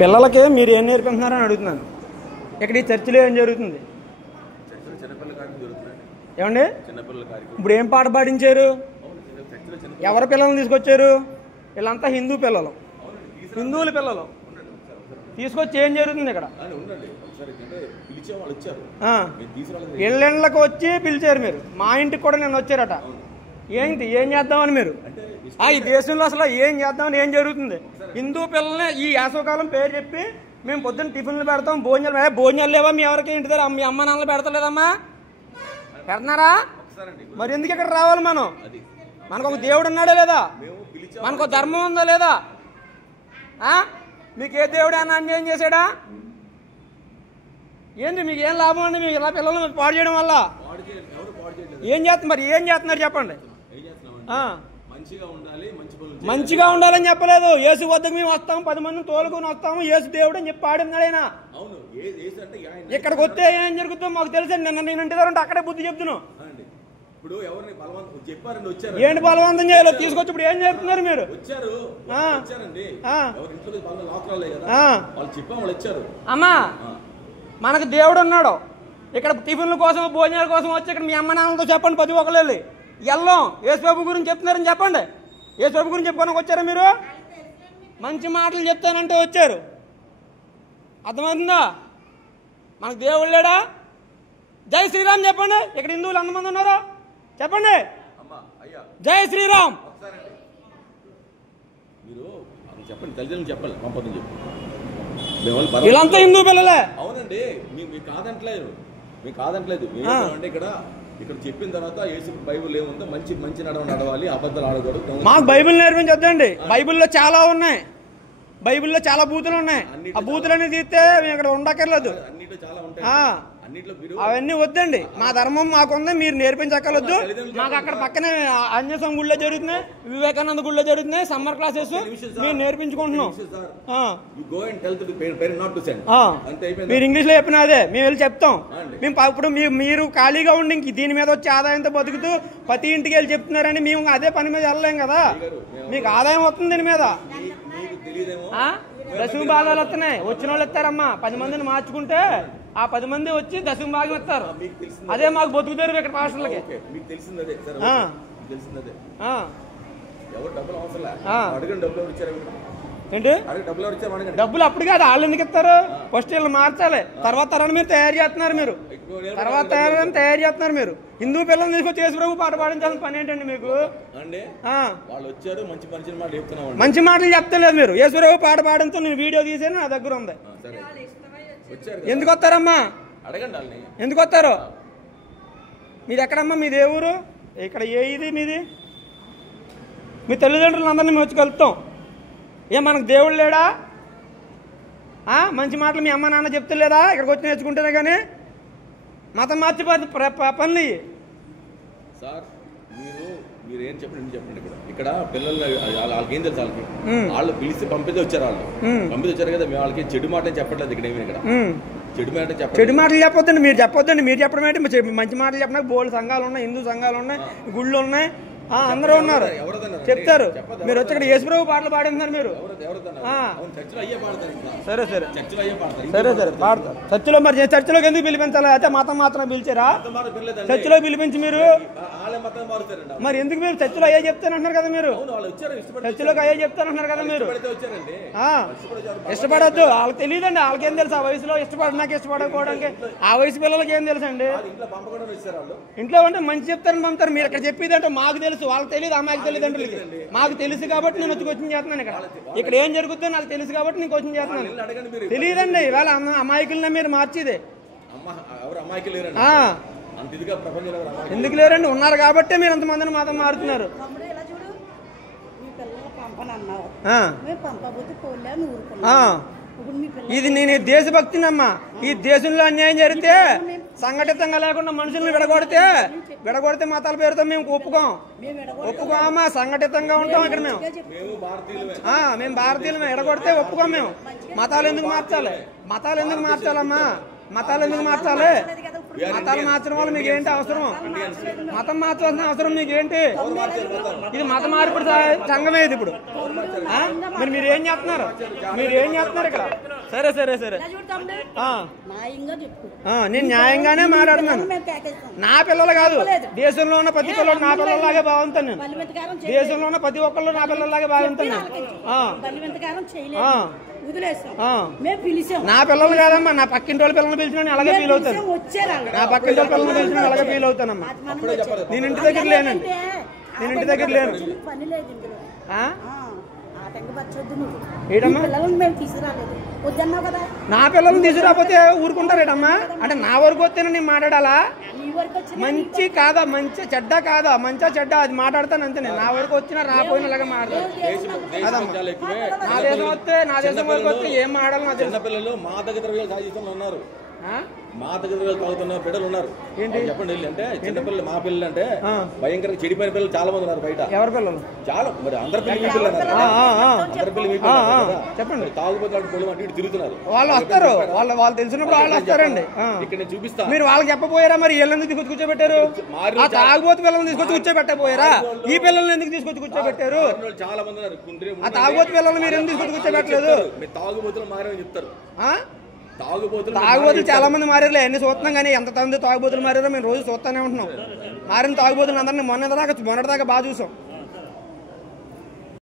పిల్లలకి మీరు ఏం నేర్పిస్తున్నారని అడుగుతున్నాను. ఇక్కడ ఈ చర్చిలో ఏం జరుగుతుంది ఏమండి? ఇప్పుడు ఏం పాట పాడించారు? ఎవరి పిల్లల్ని తీసుకొచ్చారు? వీళ్ళంతా హిందూ పిల్లలు, హిందువుల పిల్లలు తీసుకొచ్చి ఏం జరుగుతుంది ఇక్కడ? ఇళ్ళకి వచ్చి పిలిచారు మీరు. మా ఇంటికి కూడా నేను వచ్చారట. ఏంటి ఏం చేద్దామని మీరు? ఈ దేశంలో అసలు ఏం చేద్దామని ఏం జరుగుతుంది? హిందూ పిల్లల్ని ఈ వేసవకాలం పేరు చెప్పి మేము పొద్దున్న టిఫిన్లు పెడతాం, భోజనాలు లేవా మీ ఎవరికి? ఇంటి దగ్గర మీ అమ్మ నాన్నలు పెడతలేదమ్మా? పెడుతున్నారా? మరి ఎందుకు ఇక్కడ రావాలి? మనకు ఒక దేవుడు ఉన్నాడా లేదా? మనకు ధర్మం ఉందా లేదా? మీకు ఏ దేవుడు అన్న అన్యాయం చేశాడా? ఏంటి మీకు ఏం లాభం అండి? మీకు ఇలా పిల్లల్ని పాడు చేయడం వల్ల ఏం చేస్తున్నారు? మరి ఏం చేస్తున్నారు చెప్పండి? మంచిగా ఉండాలని చెప్పలేదు. యేసు వద్దకు మేము వస్తాము, 10 మందిని తోలుకొని వస్తాము, యేసు దేవుడు అని చెప్పి పాడున్నాడు ఆయన. ఇక్కడికి వస్తే ఏం జరుగుతుందో మాకు తెలుసండి. నేను ఇంటి దగ్గర అక్కడే బుద్ధి చెప్తున్నాను. ఏంటి బలవంతం చేయాలి? తీసుకొచ్చి ఇప్పుడు ఏం చేస్తున్నారు మీరు? అమ్మా మనకు దేవుడు ఉన్నాడు. ఇక్కడ టిఫిన్ల కోసం భోజనాల కోసం వచ్చి ఇక్కడ మీ అమ్మ నాన్నలతో చెప్పండి, 10 ఒకళ్ళు వెళ్ళి వెళ్ళాం. యేసుబాబు గురించి చెప్తున్నారని చెప్పండి. యేసుబాబు గురించి చెప్పుకోడానికి వచ్చారా మీరు? మంచి మాటలు చెప్తానంటే వచ్చారు. అర్థమవుతుందా? మనకు దేవుడు లేడా? జై శ్రీరామ్ చెప్పండి. ఇక్కడ హిందువులు ఎంతమంది ఉన్నారో చెప్పండి. జై శ్రీరామ్ వీళ్ళంతా హిందూ పిల్లలే. అవునండి, మీకు కాదంటలేదు. ఇక్కడ చెప్పిన తర్వాత యేసు బైబిల్ ఏముందో మంచి నడవాలి, అబద్ధాలు ఆడకూడదు. మాకు బైబిల్ నేర్పించొద్దండి. బైబిల్లో చాలా ఉన్నాయి, బైబిల్లో చాలా బూతులు ఉన్నాయి. ఆ బూతులన్నీ తీస్తే మేము ఇక్కడ ఉండక్కర్లేదు. అవన్నీ వద్దండి. మా ధర్మం మాకుంది, మీరు నేర్పించక్కర్లేదు. మాకు అక్కడ పక్కనే అన్యసం గుళ్ళో జరుగుతున్నాయి, వివేకానంద గుళ్ళో జరుగుతున్నాయి సమ్మర్ క్లాసెస్. మీరు నేర్పించుకుంటున్నాం. మీరు ఇంగ్లీష్ లో చెప్పిన అదే మేము వెళ్ళి చెప్తాం. మేము ఇప్పుడు మీరు ఖాళీగా ఉండి ఇంక దీని మీద వచ్చి ఆదాయంతో బతుకుతూ ప్రతి ఇంటికి వెళ్ళి చెప్తున్నారని మేము అదే పని మీద వెళ్ళలేం కదా. మీకు ఆదాయం వస్తుంది దీని మీద. దశమ భాగాలు వస్తున్నాయి, వచ్చిన వాళ్ళు ఇస్తారమ్మా. 10 మందిని మార్చుకుంటే ఆ 10 మంది వచ్చి దశమ భాగం ఇస్తారు. అదే మాకు బతుకుతారు ఇక్కడ పాస్టర్లకి. ఏంటి డబ్బులు అప్పుడు కాదు, వాళ్ళు ఎందుకు ఇస్తారు? ఫస్ట్ వీళ్ళు మార్చాలి, తర్వాత తరాన్ని మీరు తయారు చేస్తున్నారు. మీరు తర్వాత తయారు చేస్తున్నారు. మీరు హిందూ పిల్లల్ని తీసుకొచ్చి యేసు ప్రభు పాట పాడించాల్సిన పని ఏంటండి మీకు? మంచి మాటలు చెప్తలేదు మీరు. యేసు ప్రభు పాట పాడంతో నేను వీడియో తీసాను, నా దగ్గర ఉంది. ఎందుకు వస్తారమ్మా? ఎందుకు వస్తారు? మీది ఎక్కడమ్మా? మీది ఏ ఊరు? ఇక్కడ ఏ ఇది మీది? మీ తల్లిదండ్రులందరినీ మేము వచ్చి కలుపుతాం. మనకు దేవుడు లేడా? మంచి మాటలు మీ అమ్మ నాన్న చెప్తలేదా? ఇక్కడికి వచ్చి నేర్చుకుంటేనే కానీ మతం మార్చి పనులు సార్. మీరు ఏం చెప్పండి. ఇక్కడ పిల్లలు వాళ్ళకి ఏం తెలుసు? వాళ్ళు పిలిచి పంపితే వచ్చారు. పంపితే వచ్చారు కదా. మేము వాళ్ళకి చెడు మాట చెప్పట్లేదు. ఇక్కడ ఏమి చెడు మాటలు చెప్పొద్దండి. మీరు చెప్పొద్దండి. మీరు చెప్పడం ఏంటి? మంచి మాటలు చెప్పడానికి బోల్డ్ సంఘాలు ఉన్నాయి, హిందూ సంఘాలు ఉన్నాయి, గుళ్ళు ఉన్నాయి, అందరూ ఉన్నారు, చెప్తారు. మీరు వచ్చి ఇక్కడ యేసు ప్రభు పాటలు పాడిస్తున్నారు మీరు. సరే పాడతారు. చర్చిలో మరి చర్చిలోకి ఎందుకు పిలిపించాలి? అయితే మతం మాత్రం పిలిచారా? చర్చిలో పిలిపించి మీరు మరి ఎందుకు? మీరు చర్చిలో అయ్యే చెప్తానంటున్నారు కదా. మీరు చర్చిలోకి అయ్యే చెప్తానంటున్నారు కదా. మీరు ఇష్టపడద్దు. వాళ్ళకి తెలియదండి. వాళ్ళకేం తెలుసు ఆ వయసులో ఇష్టపడడానికి ఇష్టపడకపోవడానికి? ఆ వయసు పిల్లలకి ఏం తెలుసు అండి? ఇంట్లో అంటే మంచి చెప్తారని పంపుతారు. మీరు ఇక్కడ చెప్పేది అంటే మాకు తెలుసు, వాళ్ళకి తెలియదు. అమ్మాయికి తల్లిదండ్రులకి మాకు తెలుసు కాబట్టి నేను వచ్చి కోచింగ్ చేస్తున్నాను. ఇక్కడ ఏం జరుగుతుందో నాకు తెలుసు కాబట్టి నేను కోచింగ్ చేస్తున్నాను. తెలియదండి. ఇవాళ అమాయకులనే మీరు మార్చేది. ఎందుకు లేరండి? ఉన్నారు కాబట్టి మీరు అంతమందిని మాత్రం మారుతున్నారు. ఇది నేను దేశభక్తినమ్మా. ఈ దేశంలో అన్యాయం జరిగితే సంఘటితంగా లేకుండా మనుషుల్ని విడగొడితే మతాల పేరుతో మేము ఒప్పుకోమా. సంఘటితంగా ఉంటాం ఇక్కడ. మేము భారతీయులమే. విడగొడితే ఒప్పుకోం మేము. మతాలు ఎందుకు మార్చాలమ్మా? మతాలు ఎందుకు మార్చాలి? మతాలు మార్చడం వల్ల మీకు ఏంటి అవసరం? మతం మార్చాల్సిన అవసరం మీకు ఏంటి? ఇది మత మార్పిడి సంఘమే ఇది ఇప్పుడు. మరి మీరు ఏం చేస్తున్నారు? మీరు ఏం చేస్తున్నారు ఇక్కడ? సరే సరే సరే, నేను న్యాయంగానే మాట్లాడుతున్నాను. నా పిల్లలు కాదు, దేశంలో ఉన్న ప్రతి పిల్లలు నా పిల్లల్లాగే భావిస్తాను నేను. దేశంలో ఉన్న ప్రతి ఒక్కళ్ళు నా పిల్లల్లాగే భావిస్తాను నేను. నా పిల్లలు కాదమ్మా, నా పక్కింటి వాళ్ళ పిల్లల్ని పిలిచిన అలాగే ఫీల్ అవుతాను. నా పక్కింటి వాళ్ళ పిల్లల్ని పిలిచిన అలాగే ఫీల్ అవుతానమ్మా. నేను ఇంటి దగ్గర లేనండి, నేను ఇంటి దగ్గర లేను. నా పిల్లల్ని తీసుకురాకపోతే ఊరుకుంటారేటమ్మా? అంటే నా వరకు వస్తేనే నేను మాట్లాడాలా? మంచి కాదా, మంచి చెడ్డ కాదా, మంచా చెడ్డ అది మాట్లాడతాను అంతే. నేను నా వరకు వచ్చినా రాపోయినా అలాగే మాట్లాడతాను. నా దేశం వస్తే, నా దేశం వరకు వస్తే ఏం మాట్లాడాలి? నా చిన్న పిల్లలు మాదక ద్రవ్యాలు సాధిస్తున్న ఉన్నారు, మాదక ద్రవ్యాలు తాగుతున్న బిడ్డలు ఉన్నారు. చెప్పండి, అంటే చిన్నపిల్లలు, మా పిల్లలు అంటే భయంకరంగా చెడిపోయిన పిల్లలు చాలా మంది ఉన్నారు బయట. ఎవరి పిల్లలు? చాలా, మరి అందరి పిల్లలు మీ పిల్లలు, అందరి పిల్లలు మీ పిల్లలు చెప్పండి. తాగుబోతు పిల్లలు అంటే ఇటు తిరుగుతున్నారు. వాళ్ళు వస్తారు, వాళ్ళు తెలిసినప్పుడు వాళ్ళు వస్తారండి. ఇక్కడ నేను చూపిస్తా. మీరు వాళ్ళకి చెప్పపోయారా? మరి వీళ్ళని తీసుకొచ్చి కూర్చోబెట్టారు. ఆ తాగుబోతు పిల్లల్ని తీసుకొచ్చి కూర్చోబెట్టపోయారా? ఈ పిల్లల్ని ఎందుకు తీసుకొచ్చి కూర్చోబెట్టారు? చాలా మంది ఉన్నారు. ఆ తాగుబోతు పిల్లల్ని మీరు ఎందుకు తీసుకొచ్చి కూర్చోబెట్టలేదు? మీరు తాగుబోతులు మారని చెప్తారు. తాగుబోతులు చాలా మంది మారారులే, అన్ని చూస్తున్నాం. కానీ ఎంతమంది తాగుబోతులు మారారో మేము రోజు చూస్తూనే ఉంటున్నాం. మారిన తాగుబోతులు అందరినీ మొన్నటిదాకా బాగా చూసాం.